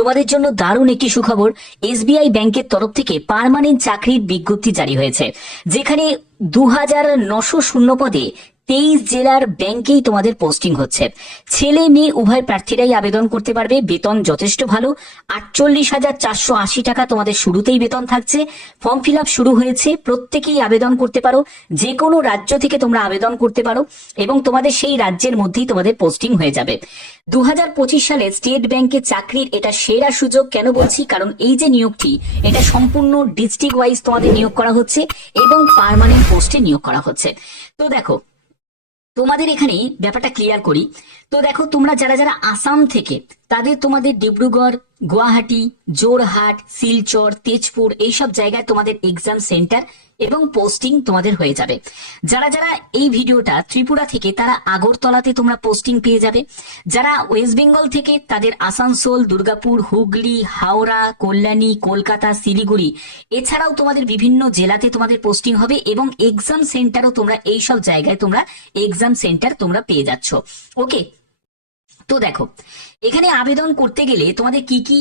তোমাদের জন্য দারুণ একটি সুখবর, এসবিআই ব্যাংকের তরফ থেকে পারমানেন্ট চাকরির বিজ্ঞপ্তি জারি হয়েছে, যেখানে দু হাজার নশো শূন্য পদে তেইশ জেলার ব্যাংকেই তোমাদের পোস্টিং হচ্ছে। ছেলে, মেয়ে, উভয় প্রার্থীরাই আবেদন করতে পারবে। বেতন যথেষ্ট ভালো। আটচল্লিশ হাজার চারশো আশি টাকা তোমাদের শুরুতেই বেতন থাকছে। ফর্ম ফিল শুরু হয়েছে। প্রত্যেকেই আবেদন করতে পারো। যে কোনো রাজ্য থেকে তোমরা আবেদন করতে পারো এবং তোমাদের সেই রাজ্যের মধ্যেই তোমাদের পোস্টিং হয়ে যাবে। দু হাজার পঁচিশ সালে স্টেট ব্যাংকে চাকরির এটা সেরা সুযোগ কেন বলছি? কারণ এই যে নিয়োগটি, এটা সম্পূর্ণ ডিস্ট্রিক্ট ওয়াইজ তোমাদের নিয়োগ করা হচ্ছে এবং পার্মানেন্ট পোস্টে নিয়োগ করা হচ্ছে। তো দেখো তোমাদের এখানে ব্যাপারটা ক্লিয়ার করি। তো দেখো তোমরা যারা যারা আসাম থেকে তাদের তোমাদের ডিব্রুগড়, গুয়াহাটি জোরহাট শিলচর, তেজপুর এইসব জায়গায় তোমাদের এক্সাম সেন্টার এবং পোস্টিং তোমাদের হয়ে যাবে। যারা যারা এই ভিডিওটা ত্রিপুরা থেকে, তারা আগরতলাতে তোমরা পোস্টিং পেয়ে যাবে। যারা ওয়েস্ট বেঙ্গল থেকে, তাদের আসানসোল, দুর্গাপুর, হুগলি, হাওড়া, কল্যাণী, কলকাতা, শিলিগুড়ি, এছাড়াও তোমাদের বিভিন্ন জেলাতে তোমাদের পোস্টিং হবে এবং এক্সাম সেন্টারও তোমরা এইসব জায়গায় তোমরা এক্সাম সেন্টার তোমরা পেয়ে যাচ্ছ। ওকে তো দেখো, এখানে আবেদন করতে গেলে তোমাদের কি কি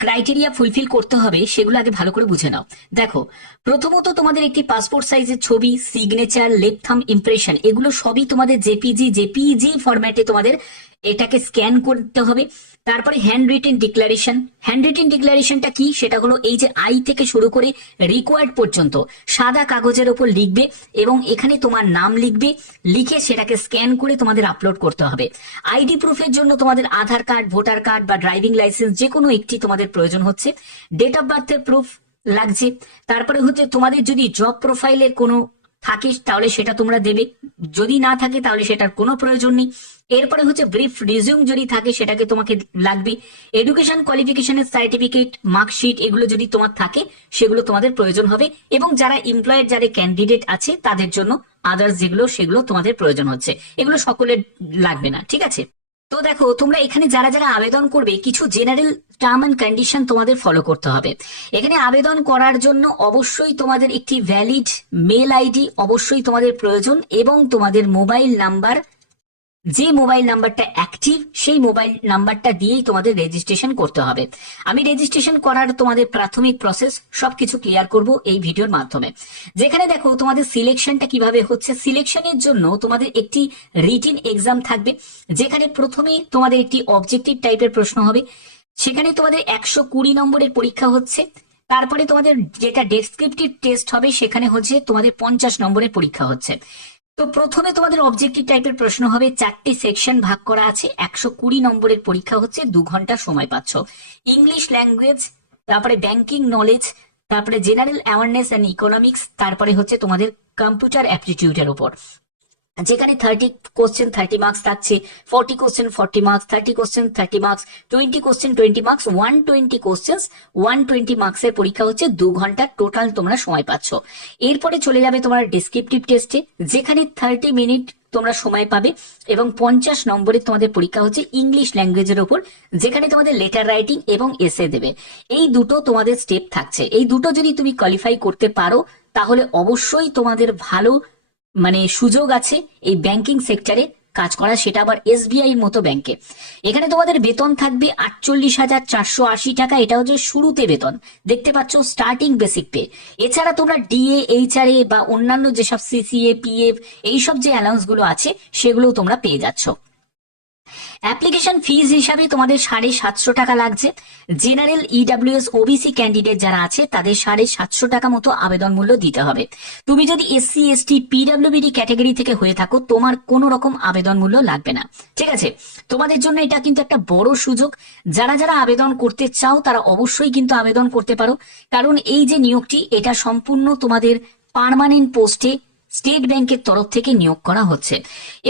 ক্রাইটেরিয়া ফুলফিল করতে হবে সেগুলো আগে ভালো করে বুঝে নাও। দেখো, প্রথমত তোমাদের একটি পাসপোর্ট সাইজের ছবি সিগনেচার লেপথাম ইমপ্রেশন এগুলো সবই তোমাদের জেপিজি জেপিজি ফরম্যাটে তোমাদের এটাকে স্ক্যান করতে হবে। তারপরে hand written declaration hand written ডিক্লারেশনটা কি? সেটা হলো এই যে আই থেকে শুরু করে রিকোয়ার্ড পর্যন্ত সাদা কাগজের ওপর লিখবে এবং এখানে তোমার নাম লিখবে। লিখে সেটাকে স্ক্যান করে তোমাদের আপলোড করতে হবে। আইডি প্রুফের জন্য তোমাদের আধার কার্ড, ভোটার কার্ড বা ড্রাইভিং লাইসেন্স যে কোনো একটি তোমাদের প্রয়োজন হচ্ছে। ডেট অফ বার্থের প্রুফ লাগছে। তারপরে হচ্ছে তোমাদের যদি জব প্রোফাইলের কোনো থাকে তাহলে সেটা তোমরা দেবে। যদি না থাকে, তাহলে সেটার কোনো প্রয়োজন নেই। এরপরে হচ্ছে ব্রিফ রিজিউম যদি থাকে, সেটাকে তোমাকে লাগবে। এডুকেশন কোয়ালিফিকেশনের সার্টিফিকেট মার্কশিট এগুলো যদি তোমার থাকে, সেগুলো তোমাদের প্রয়োজন হবে। এবং যারা এমপ্লয়ের যারা ক্যান্ডিডেট আছে, তাদের জন্য আদার্স যেগুলো, সেগুলো তোমাদের প্রয়োজন হচ্ছে। এগুলো সকলের লাগবে না, ঠিক আছে? তো দেখো, তোমরা এখানে যারা যারা আবেদন করবে, কিছু জেনারেল টার্ম অ্যান্ড কন্ডিশন তোমাদের ফলো করতে হবে। এখানে আবেদন করার জন্য অবশ্যই তোমাদের একটি ভ্যালিড মেল আইডি অবশ্যই তোমাদের প্রয়োজন এবং তোমাদের মোবাইল নাম্বার যে মোবাইল নাম্বারটা অ্যাক্টিভ সেই মোবাইল নাম্বারটা দিয়েই তোমাদের রেজিস্ট্রেশন করতে হবে। আমি রেজিস্ট্রেশন করার তোমাদের প্রাথমিক প্রসেস সবকিছু ক্লিয়ার করব এই ভিডিওর মাধ্যমে। যেখানে দেখো তোমাদের সিলেকশনটা কীভাবে হচ্ছে সিলেকশনের জন্য তোমাদের একটি রিটিন এক্সাম থাকবে, যেখানে প্রথমেই তোমাদের একটি অবজেক্টিভ টাইপের প্রশ্ন হবে। সেখানে তোমাদের একশো কুড়ি নম্বরের পরীক্ষা হচ্ছে, তারপরে তোমাদের যেটা ডেসক্রিপটিভ টেস্ট হবে সেখানে হচ্ছে তোমাদের পঞ্চাশ নম্বরের পরীক্ষা হচ্ছে। তো প্রথমে তোমাদের অবজেক্টিভ টাইপের প্রশ্ন হবে, চারটি সেকশন ভাগ করা আছে, একশো কুড়ি নম্বরের পরীক্ষা হচ্ছে, দু ঘণ্টা সময় পাচ্ছ। ইংলিশ ল্যাঙ্গুয়েজ তারপরে ব্যাংকিং নলেজ তারপরে জেনারেল অ্যাওয়ারনেস অ্যান্ড ইকোনমিক্স তারপরে হচ্ছে তোমাদের কম্পিউটার অ্যাপটিটিউডের উপর। যেখানে থার্টি কোশ্চেন থার্টি মার্কস থাকছে forty question forty marks thirty question thirty marks twenty question twenty marks one twenty question one twenty মার্কসের পরীক্ষা হচ্ছে দু ঘণ্টা টোটাল তোমরা সময় পাচ্ছ। এরপরে চলে যাবে তোমার ডিসক্রিপটিভ টেস্টে যেখানে থার্টি মিনিট তোমরা সময় পাবে এবং পঞ্চাশ নম্বরের তোমাদের পরীক্ষা হচ্ছে ইংলিশ ল্যাঙ্গুয়েজের ওপর, যেখানে তোমাদের লেটার রাইটিং এবং এসে দেবে। এই দুটো তোমাদের স্টেপ থাকছে। এই দুটো যদি তুমি কোয়ালিফাই করতে পারো, তাহলে অবশ্যই তোমাদের ভালো মানে সুযোগ আছে এই ব্যাংকিং সেক্টরে কাজ করা, সেটা আবার এসবিআই মতো ব্যাংকে এখানে তোমাদের বেতন থাকবে আটচল্লিশ হাজার চারশো আশি টাকা, এটা হচ্ছে শুরুতে বেতন। দেখতে পাচ্ছ স্টার্টিং বেসিক পে এছাড়া তোমরা ডিএ এইচআরএ বা অন্যান্য যেসব সিসিএ পিএফ এইসব যে অ্যালাউন্সগুলো আছে সেগুলো তোমরা পেয়ে যাচ্ছ। অ্যাপ্লিকেশন ফিজ হিসাবে তোমাদের সাড়ে সাতশো টাকা লাগছে। জেনারেল ইডাব্লিউএস ওবিসি ক্যান্ডিডেট যারা আছে, তাদের সাড়ে সাতশো টাকা মতো আবেদন মূল্য দিতে হবে। তুমি যদি এসসি এসটি পিডাব্লিউবিডি ক্যাটাগরি থেকে হয়ে থাকো, তোমার কোনো রকম আবেদন মূল্য লাগবে না। ঠিক আছে? তোমাদের জন্য এটা কিন্তু একটা বড় সুযোগ। যারা যারা আবেদন করতে চাও, তারা অবশ্যই কিন্তু আবেদন করতে পারো। কারণ এই যে নিয়োগটি, এটা সম্পূর্ণ তোমাদের পার্মানেন্ট পোস্টে স্টেট ব্যাংকের তরফ থেকে নিয়োগ করা হচ্ছে।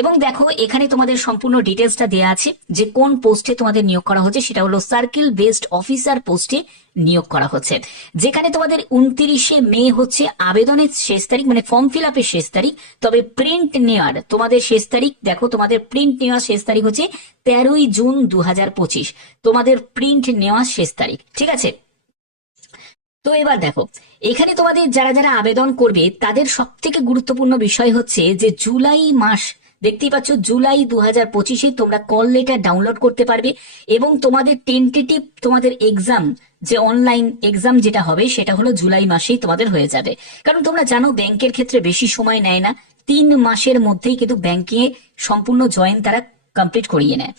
এবং দেখো, এখানে তোমাদের সম্পূর্ণ ডিটেলসটা দেওয়া আছে যে কোন পোস্টে তোমাদের নিয়োগ করা হচ্ছে, সেটা হলো সার্কেল বেসড অফিসার পোস্টে নিয়োগ করা হচ্ছে। যেখানে তোমাদের উনত্রিশে মে হচ্ছে আবেদনের শেষ তারিখ মানে ফর্ম ফিল আপের শেষ তারিখ, তবে প্রিন্ট নেওয়ার তোমাদের শেষ তারিখ, দেখো, তোমাদের প্রিন্ট নেওয়ার শেষ তারিখ হচ্ছে তেরোই জুন দু হাজার পঁচিশ। তোমাদের প্রিন্ট নেওয়ার শেষ তারিখ, ঠিক আছে? তো এবার দেখো, এখানে তোমাদের যারা যারা আবেদন করবে, তাদের সব থেকে গুরুত্বপূর্ণ বিষয় হচ্ছে যে জুলাই মাস, দেখতেই পাচ্ছ জুলাই দু হাজার পঁচিশে তোমরা কল লেটার ডাউনলোড করতে পারবে এবং তোমাদের টেন্টেটিভ তোমাদের এক্সাম যে অনলাইন এক্সাম যেটা হবে, সেটা হলো জুলাই মাসেই তোমাদের হয়ে যাবে। কারণ তোমরা জানো ব্যাংকের ক্ষেত্রে বেশি সময় নেয় না। তিন মাসের মধ্যেই কিন্তু ব্যাংকিং সম্পূর্ণ জয়েন তারা কমপ্লিট করিয়ে নেয়।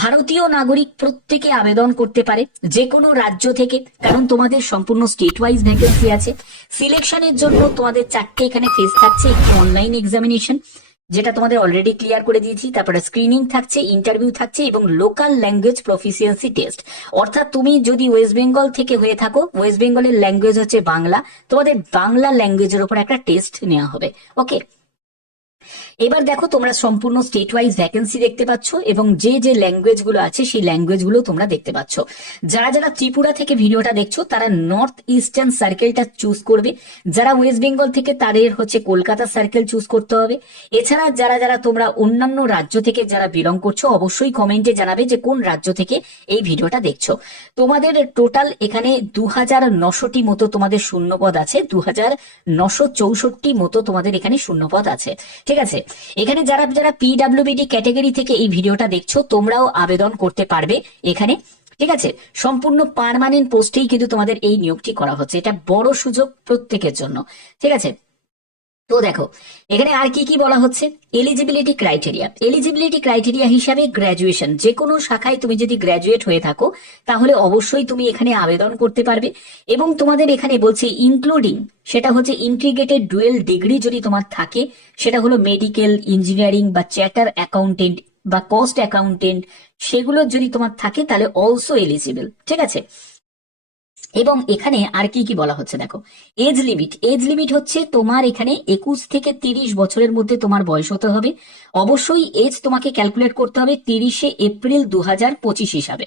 ভারতীয় নাগরিক প্রত্যেকে আবেদন করতে পারে যে কোনো রাজ্য থেকে। কারণ তোমাদের সম্পূর্ণ স্টেট ওয়াইজ ভ্যাকেন্সি আছে সিলেকশনের জন্য তোমাদের চারটে এখানে ফেজ থাকছে, একটি অনলাইন এক্সামিনেশন যেটা তোমাদের অলরেডি ক্লিয়ার করে দিয়েছি। তারপরে স্ক্রিনিং থাকছে ইন্টারভিউ থাকছে এবং লোকাল ল্যাঙ্গুয়েজ প্রফিসিয়েন্সি টেস্ট অর্থাৎ তুমি যদি ওয়েস্ট বেঙ্গল থেকে হয়ে থাকো ওয়েস্ট বেঙ্গলের ল্যাঙ্গুয়েজ হচ্ছে বাংলা। তোমাদের বাংলা ল্যাঙ্গুয়েজের উপর একটা টেস্ট নেওয়া হবে। ওকে এবার দেখো তোমরা সম্পূর্ণ স্টেট ওয়াইজ ভ্যাকেন্সি দেখতে পাচ্ছ এবং যে যে ল্যাঙ্গুয়েজগুলো আছে সেই ল্যাঙ্গুয়েজগুলো তোমরা দেখতে পাচ্ছ। যারা যারা ত্রিপুরা থেকে ভিডিওটা দেখছ, তারা নর্থ ইস্টার্ন সার্কেলটা চুজ করবে। যারা ওয়েস্ট বেঙ্গল থেকে, তাদের হচ্ছে কলকাতা সার্কেল চুজ করতে হবে। এছাড়া যারা যারা তোমরা অন্যান্য রাজ্য থেকে যারা বিলং করছ, অবশ্যই কমেন্টে জানাবে যে কোন রাজ্য থেকে এই ভিডিওটা দেখছ। তোমাদের টোটাল এখানে দু হাজার নশোটি মতো তোমাদের শূন্যপদ আছে দু হাজার নশো চৌষট্টি মতো তোমাদের এখানে শূন্যপদ আছে। ঠিক আছে। এখানে যারা যারা পিডাব্লিউবিডি ক্যাটাগরি থেকে এই ভিডিওটা দেখছ, তোমরাও আবেদন করতে পারবে এখানে। ঠিক আছে? সম্পূর্ণ পারমানেন্ট পোস্টেই কিন্তু তোমাদের এই নিয়োগটি করা হচ্ছে। এটা বড় সুযোগ প্রত্যেকের জন্য। ঠিক আছে? তো দেখো, এখানে আর কি কি বলা হচ্ছে? এলিজিবিলিটি ক্রাইটেরিয়া এলিজিবিলিটি ক্রাইটেরিয়া হিসাবে গ্র্যাজুয়েশন যে কোনো শাখায় তুমি যদি গ্র্যাজুয়েট হয়ে থাকো, তাহলে অবশ্যই তুমি এখানে আবেদন করতে পারবে। এবং তোমাদের এখানে বলছে ইনক্লুডিং সেটা হচ্ছে ইন্টিগ্রেটেড ডুয়েল ডিগ্রি যদি তোমার থাকে, সেটা হলো মেডিকেল ইঞ্জিনিয়ারিং বা চ্যাটার অ্যাকাউন্টেন্ট বা কস্ট অ্যাকাউন্টেন্ট সেগুলো যদি তোমার থাকে, তাহলে অলসো এলিজিবল ঠিক আছে? এবং এখানে আর কি কি বলা হচ্ছে দেখো। এজ লিমিট এজ লিমিট হচ্ছে তোমার এখানে একুশ থেকে তিরিশ বছরের মধ্যে তোমার বয়স হতে হবে। অবশ্যই এজ তোমাকে ক্যালকুলেট করতে হবে তিরিশে এপ্রিল দু হাজার পঁচিশ হিসাবে।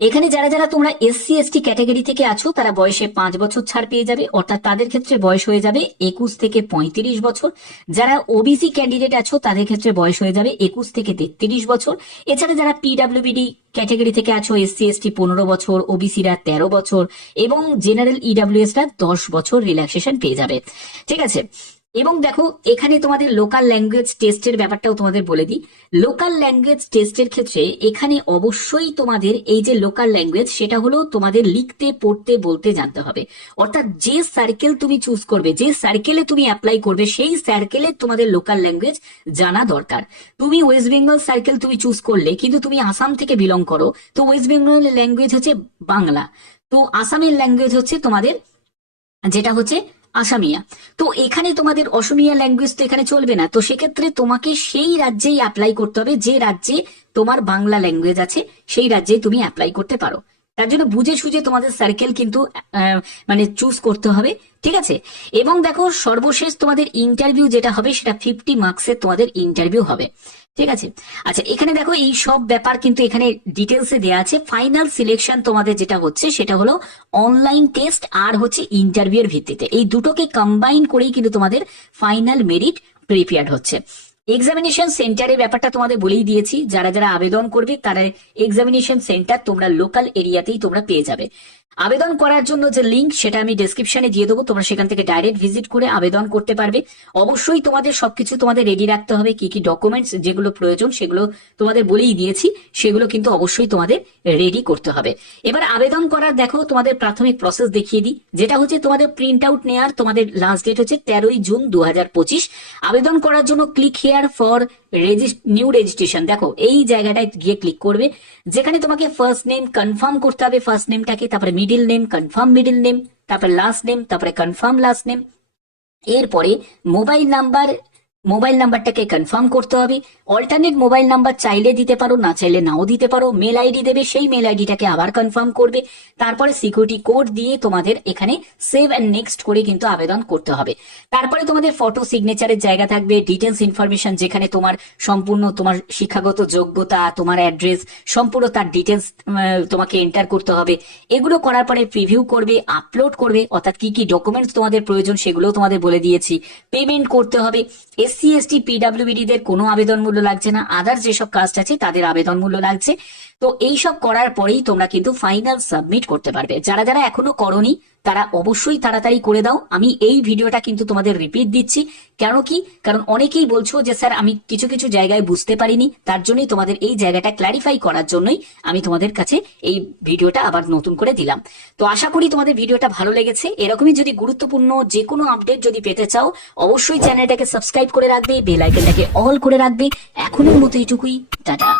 এখানে যারা যারা তোমরা এসসি এসটি ক্যাটাগরি থেকে আছো, তারা বয়সে পাঁচ বছর ছাড় পেয়ে যাবে। অর্থাৎ তাদের ক্ষেত্রে বয়স হয়ে যাবে একুশ থেকে পঁয়ত্রিশ বছর। যারা ওবিসি ক্যান্ডিডেট আছো, তাদের ক্ষেত্রে বয়স হয়ে যাবে একুশ থেকে তেত্রিশ বছর। এছাড়া যারা পিডাব্লিউবিডি ক্যাটাগরি থেকে আছো এসসি এসটি পনেরো বছর ওবিসিরা তেরো বছর এবং জেনারেল ইডাব্লিউএসরা দশ বছর রিল্যাক্সেশন পেয়ে যাবে। ঠিক আছে? এবং দেখো, এখানে তোমাদের লোকাল ল্যাঙ্গুয়েজ টেস্টের ব্যাপারটাও তোমাদের বলে দিই। লোকাল ল্যাঙ্গুয়েজ টেস্টের ক্ষেত্রে এখানে অবশ্যই তোমাদের এই যে লোকাল ল্যাঙ্গুয়েজ সেটা হলো তোমাদের লিখতে, পড়তে, বলতে জানতে হবে। অর্থাৎ যে সার্কেল তুমি চুজ করবে, যে সার্কেলে তুমি অ্যাপ্লাই করবে, সেই সার্কেলে তোমাদের লোকাল ল্যাঙ্গুয়েজ জানা দরকার। তুমি ওয়েস্ট বেঙ্গল সার্কেল তুমি চুজ করলে, কিন্তু তুমি আসাম থেকে বিলং করো, তো ওয়েস্ট বেঙ্গলের ল্যাঙ্গুয়েজ হচ্ছে বাংলা। তো আসামের ল্যাঙ্গুয়েজ হচ্ছে তোমাদের, যেটা হচ্ছে আসামিয়া তো এখানে তোমাদের অসমিয়া ল্যাঙ্গুয়েজ তো এখানে চলবে না। তো সেক্ষেত্রে তোমাকে সেই রাজ্যেই অ্যাপ্লাই করতে হবে যে রাজ্যে তোমার বাংলা ল্যাঙ্গুয়েজ আছে, সেই রাজ্যে তুমি অ্যাপ্লাই করতে পারো। তার জন্য বুঝে সুঝে তোমাদের সার্কেল কিন্তু মানে চুজ করতে হবে, ঠিক আছে? এবং দেখো, সর্বশেষ তোমাদের ইন্টারভিউ যেটা হবে, সেটা ফিফটি মার্কসের তোমাদের ইন্টারভিউ হবে, ঠিক আছে? আচ্ছা এখানে দেখো, এই সব ব্যাপার কিন্তু এখানে ডিটেলসে দেওয়া আছে। ফাইনাল সিলেকশন তোমাদের যেটা হচ্ছে, সেটা হলো অনলাইন টেস্ট আর হচ্ছে ইন্টারভিউ এর ভিত্তিতে। এই দুটোকে কম্বাইন করেই কিন্তু তোমাদের ফাইনাল মেরিট প্রিপেয়ার হচ্ছে। এক্সামিনেশন সেন্টারের ব্যাপারটা তোমাদের বলেই দিয়েছি। যারা যারা আবেদন করবে, তারা এক্সামিনেশন সেন্টার তোমরা লোকাল এরিয়াতেই তোমরা পেয়ে যাবে। আবেদন করার জন্য যে লিঙ্ক সেটা আমি ডেসক্রিপশনে দিয়ে দেবো। তোমরা সেখান থেকে ডাইরেক্ট ভিজিট করে আবেদন করতে পারবে। অবশ্যই তোমাদের সবকিছু তোমাদের রেডি রাখতে হবে, কি কি ডকুমেন্টস যেগুলো প্রয়োজন, সেগুলো তোমাদের বলেই দিয়েছি, সেগুলো কিন্তু অবশ্যই তোমাদের রেডি করতে হবে। এবার আবেদন করার, দেখো, তোমাদের প্রাথমিক প্রসেস দেখিয়ে দিই। যেটা হচ্ছে তোমাদের প্রিন্ট আউট নেওয়ার তোমাদের লাস্ট ডেট হচ্ছে তেরোই জুন দু হাজার পঁচিশ। আবেদন করার জন্য click here for new registration দেখো, এই জায়গাটায় গিয়ে ক্লিক করবে। যেখানে তোমাকে ফার্স্ট নেম কনফার্ম করতে হবে ফার্স্ট নেমটাকে তারপরে middle name confirm middle name তারপরে লাস্ট নেম তারপরে কনফার্ম লাস্ট নেম এরপরে মোবাইল নাম্বার মোবাইল নাম্বারটাকে কনফার্ম করতে হবে। অল্টারনেট মোবাইল নাম্বার চাইলে দিতে পারো, না চাইলে নাও দিতে পারো। মেল আইডি দেবে, সেই মেল আইডিটাকে আবার কনফার্ম করবে। তারপরে সিকিউরিটি কোড দিয়ে তোমাদের এখানে সেভ অ্যান্ড নেক্সট করে কিন্তু আবেদন করতে হবে। তারপরে তোমাদের ফটো সিগনেচারের জায়গা থাকবে ডিটেলস ইনফরমেশন যেখানে তোমার সম্পূর্ণ, তোমার শিক্ষাগত যোগ্যতা, তোমার অ্যাড্রেস সম্পূর্ণ তার ডিটেলস তোমাকে এন্টার করতে হবে। এগুলো করার পরে প্রিভিউ করবে আপলোড করবে। অর্থাৎ কি কি ডকুমেন্টস তোমাদের প্রয়োজন সেগুলো তোমাদের বলে দিয়েছি। পেমেন্ট করতে হবে। এসসি এসটি দের কোনো আবেদন মূল্য লাগছে না। আদার যেসব কাস্ট আছে, তাদের আবেদন মূল্য লাগছে। তো এইসব করার পরেই তোমরা কিন্তু ফাইনাল সাবমিট করতে পারবে। যারা যারা এখনও করনি তারা অবশ্যই তাড়াতাড়ি করে দাও। আমি এই ভিডিওটা কিন্তু তোমাদের রিপিট দিচ্ছি। কেন কি? কারণ অনেকেই বলছো যে, স্যার, আমি কিছু কিছু জায়গায় বুঝতে পারিনি। তার জন্যই তোমাদের এই জায়গাটা ক্ল্যারিফাই করার জন্যই আমি তোমাদের কাছে এই ভিডিওটা আবার নতুন করে দিলাম। তো আশা করি তোমাদের ভিডিওটা ভালো লেগেছে। এরকমই যদি গুরুত্বপূর্ণ যে কোনো আপডেট যদি পেতে চাও, অবশ্যই চ্যানেলটাকে সাবস্ক্রাইব করে রাখবে বেল আইকনটাকে অল করে রাখবে। এখনের মতো এইটুকুই। টাটা।